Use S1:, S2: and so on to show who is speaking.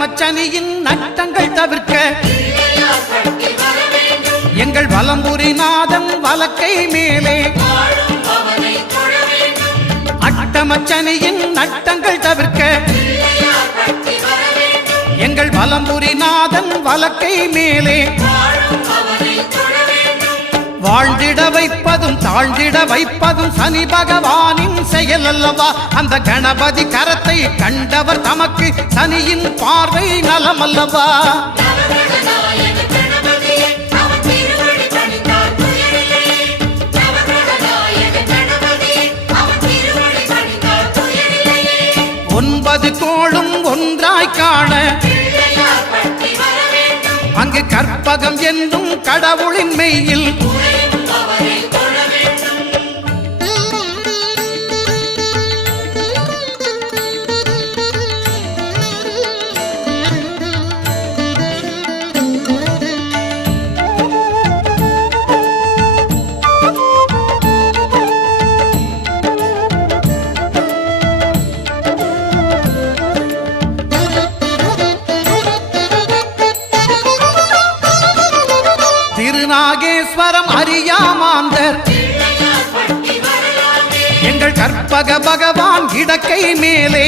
S1: மச்சனியின் நட்டங்கள் தவிர்க்க எங்கள் வலம்புரி நாதம் வலக்கை மேலே அட்டமச்சனியின் நட்டங்கள் தவிர்க்க எங்கள் வலம்புரி நாதம் வலக்கை மேலே வாழ்ந்திட வைப்பதும் தாழ்ந்திட வைப்பதும் சனி பகவானின் செயல் அல்லவா? அந்த கணபதி கரத்தை கண்டவர் தமக்கு சனியின் பார்வை நலம் அல்லவா? ஒன்பது கோளும் ஒன்றாய் காண அங்கு கற்பகம் என்னும் கடவுளின் மெய்யில் திருநாகேஸ்வரம் அறியாமாந்தர். எங்கள் கற்பக பகவான் இடக்கை மேலே